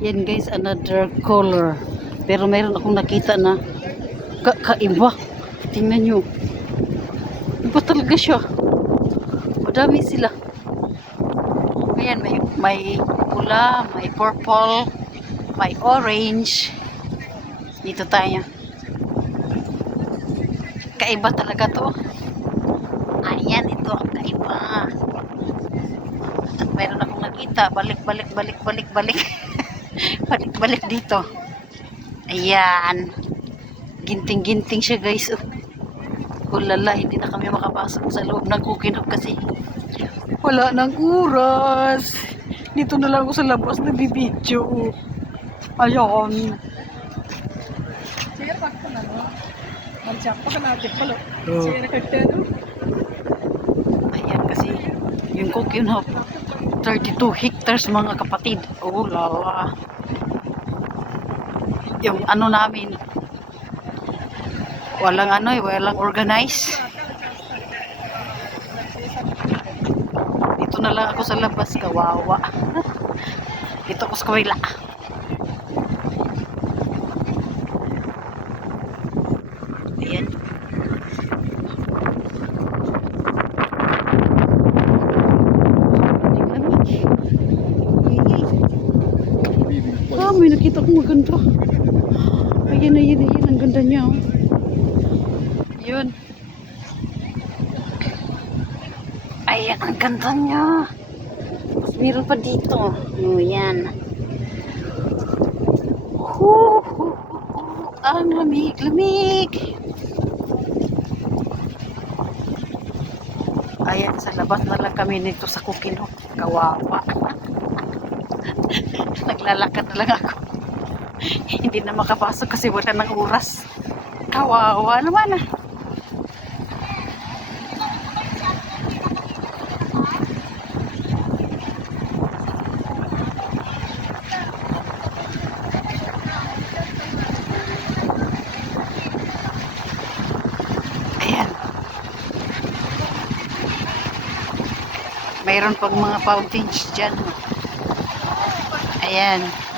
Yan guys, another color. Pero mayroon akong nakita na kakaiba. Tingnan nyo. Iba talaga siya. Madami sila. Ayan, may, may pula, may purple, may orange. Dito tayo. Kaiba talaga to. Ayan, ito ang kaiba. At mayroon akong nakita. Balik, balik, balik, balik, balik. balik-balik dito. Ayan. Ginting-ginting siya guys. Oh. oh Ulala, hindi na kami makapasok sa loob ng cooking up kasi wala nang oras. Dito na lang ako sa labas na bibidyo. Oh. Ayan. Sige, pagpunano. Ang champa ka natin pala. Sige, nakagtano. Ayan kasi yung cooking up 32 hectares mga kapatid. Oh lala. Yung ano namin walang ano eh, walang organize. Dito na lang ako sa labas, kawawa. Dito ako sa kawila. Ayan. Ah, may nakita kong maganda. Ayan, ayan, ayan. Ang ganda niya. Oh. Yun. Ayan, ang ganda niya. Mas meron pa dito. Oh, yan. Huh, huh, huh. Ang lamig, lamig. Ayan, sa labas na lang kami nito sa Kukino. Kawawa. Naglalakad na lang ako. Hindi na makapasok kasi wala ng oras. Kawawa naman ah. Mayroon pang mga fountains dyan. Ayan.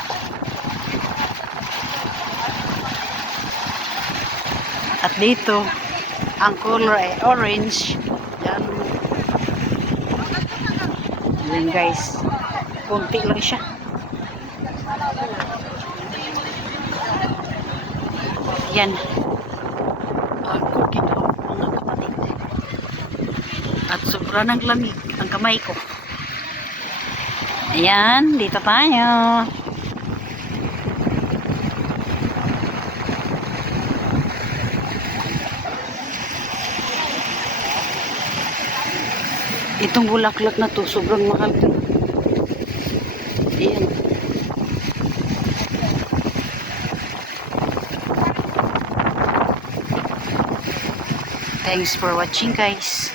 At dito, ang color ay orange. Yan. Yan guys. Kunti lang siya. Yan. Cooking off mga kapatid. At sobra ng lamig ang kamay ko. Ayan, dito tayo. Itong bulaklak na to, sobrang mahal to. Ayan. Thanks for watching guys.